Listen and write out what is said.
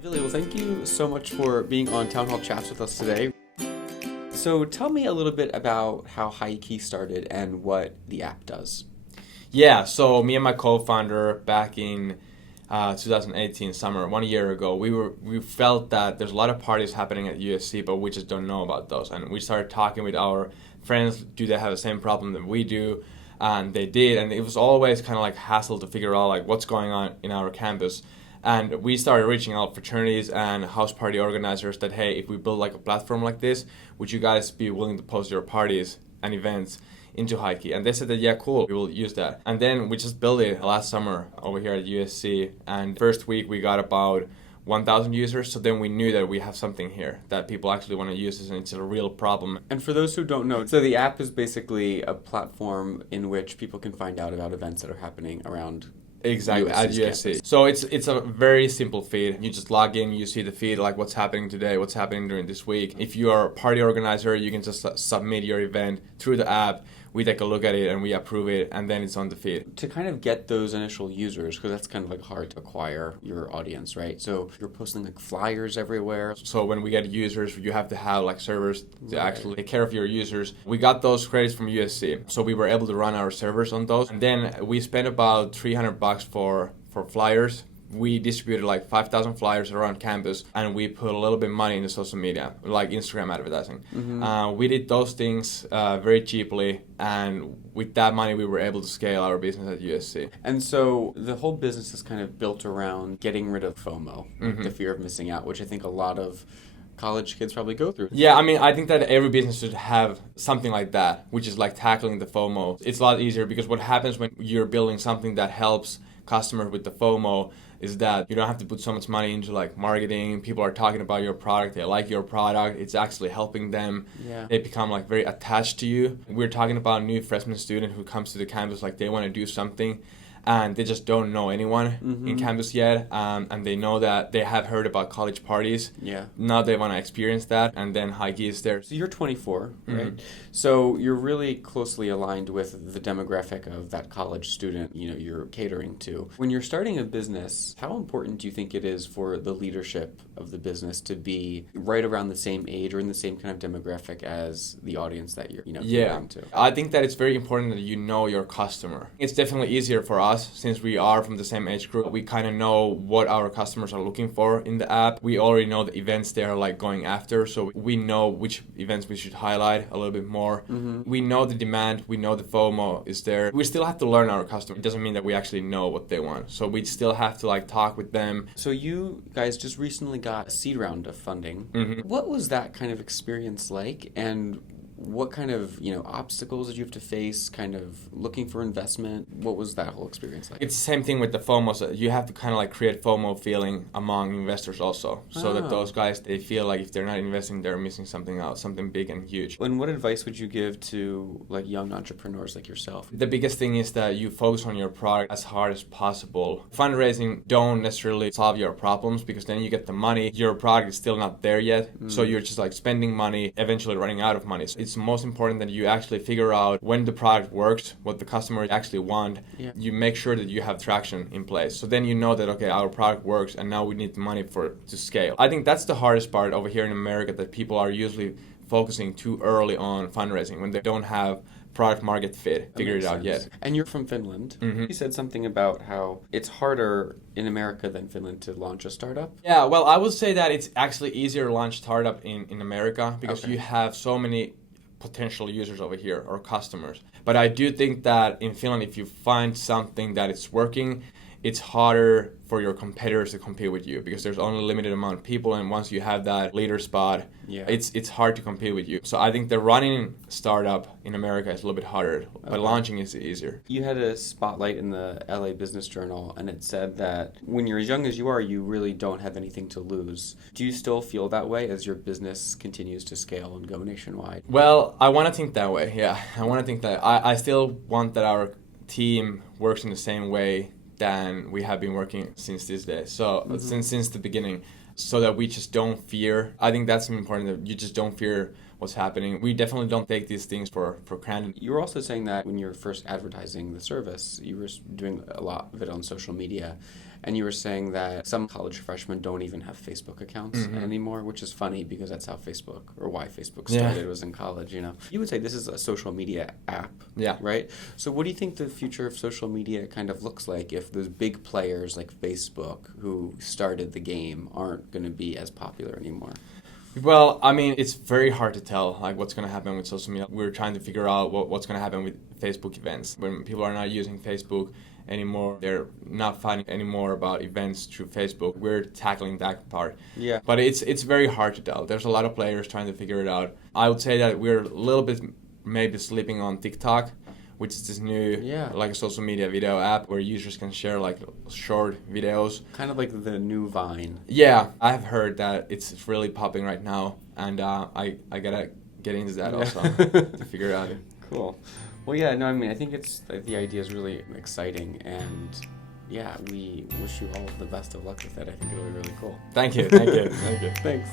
Vili, well, thank you so much for being on Town Hall Chats with us today. So tell me a little bit about how Highkey started and what the app does. Yeah, so me and my co-founder back in 2018 summer, 1 year ago, we felt that there's a lot of parties happening at USC, but we just don't know about those. And we started talking with our friends, do they have the same problem that we do? And they did, and it was always kind of like hassle to figure out like what's going on in our campus. And we started reaching out fraternities and house party organizers that, hey, if we build like a platform like this, would you guys be willing to post your parties and events into Highkey? And they said that, yeah, cool, we will use that. And then we just built it last summer over here at USC. And first week we got about 1,000 users. So then we knew that we have something here that people actually want to use this, and it's a real problem. And for those who don't know, so the app is basically a platform in which people can find out about events that are happening around Exactly, at USC. Campus. So it's a very simple feed. You just log in, you see the feed, like what's happening today, what's happening during this week. If you are a party organizer, you can just submit your event through the app. We take a look at it and we approve it, and then it's on the feed. To kind of get those initial users, because that's kind of like hard to acquire your audience, right? So you're posting like flyers everywhere. So when we get users, you have to have like servers to actually take care of your users. We got those credits from USC, so we were able to run our servers on those. And then we spent about $300 for flyers. We distributed like 5,000 flyers around campus, and we put a little bit of money into social media, like Instagram advertising. Mm-hmm. We did those things very cheaply, and with that money, we were able to scale our business at USC. And so the whole business is kind of built around getting rid of FOMO, mm-hmm. the fear of missing out, which I think a lot of college kids probably go through. Yeah, I mean, I think that every business should have something like that, which is like tackling the FOMO. It's a lot easier because what happens when you're building something that helps customers with the FOMO is that you don't have to put so much money into like marketing. People are talking about your product, they like your product, it's actually helping them. Yeah. They become like very attached to you. We're talking about a new freshman student who comes to the campus like they want to do something, and they just don't know anyone mm-hmm. in campus yet, and they know that they have heard about college parties. Yeah. Now they want to experience that, and then Highkey is there. So you're 24, right? Mm-hmm. So you're really closely aligned with the demographic of that college student, you're catering to. When you're starting a business, how important do you think it is for the leadership of the business to be right around the same age or in the same kind of demographic as the audience that you're, catering to? I think that it's very important that you know your customer. It's definitely easier for us since we are from the same age group. We kind of know what our customers are looking for in the app. We already know the events they're like going after, so we know which events we should highlight a little bit more. Mm-hmm. We know the demand, we know the FOMO is there. We still have to learn our customer. It doesn't mean that we actually know what they want. So we still have to like talk with them. So you guys just recently got a seed round of funding. Mm-hmm. What was that kind of experience like, and what kind of, obstacles did you have to face, kind of looking for investment? What was that whole experience like? It's the same thing with the FOMO. So you have to kind of like create FOMO feeling among investors also. So that those guys, they feel like if they're not investing, they're missing something out, something big and huge. And what advice would you give to like young entrepreneurs like yourself? The biggest thing is that you focus on your product as hard as possible. Fundraising don't necessarily solve your problems because then you get the money, your product is still not there yet. So you're just like spending money, eventually running out of money. So it's most important that you actually figure out when the product works, what the customer actually want. Yeah. You make sure that you have traction in place. So then you know that, okay, our product works and now we need the money to scale. I think that's the hardest part over here in America, that people are usually focusing too early on fundraising when they don't have product market fit figured it out yet. And you're from Finland. Mm-hmm. You said something about how it's harder in America than Finland to launch a startup. Yeah, well, I would say that it's actually easier to launch startup in America because you have so many potential users over here or customers. But I do think that in Finland, if you find something that is working, it's harder for your competitors to compete with you because there's only a limited amount of people, and once you have that leader spot, it's hard to compete with you. So I think the running startup in America is a little bit harder, but launching is easier. You had a spotlight in the LA Business Journal, and it said that when you're as young as you are, you really don't have anything to lose. Do you still feel that way as your business continues to scale and go nationwide? Well, I want to think that way, yeah. I want to think that. I still want that our team works in the same way than we have been working since this day. So since the beginning, so that we just don't fear. I think that's important, that you just don't fear what's happening. We definitely don't take these things for granted. You were also saying that when you were first advertising the service, you were doing a lot of it on social media. And you were saying that some college freshmen don't even have Facebook accounts anymore, which is funny because that's how Facebook, or why Facebook started, was in college, you know. You would say this is a social media app, right? So what do you think the future of social media kind of looks like if those big players like Facebook, who started the game, aren't going to be as popular anymore? Well, I mean, it's very hard to tell like what's going to happen with social media. We're trying to figure out what's going to happen with Facebook events. When people are not using Facebook anymore, they're not finding anymore about events through Facebook. We're tackling that part. Yeah. But it's very hard to tell. There's a lot of players trying to figure it out. I would say that we're a little bit maybe sleeping on TikTok, which is this new like a social media video app where users can share like short videos. Kind of like the new Vine. Yeah, I've heard that it's really popping right now, and I gotta get into that also to figure it out. Cool. Well, yeah, no, I mean, I think the idea is really exciting, and yeah, we wish you all the best of luck with it. I think it'll be really cool. Thank you. Thanks.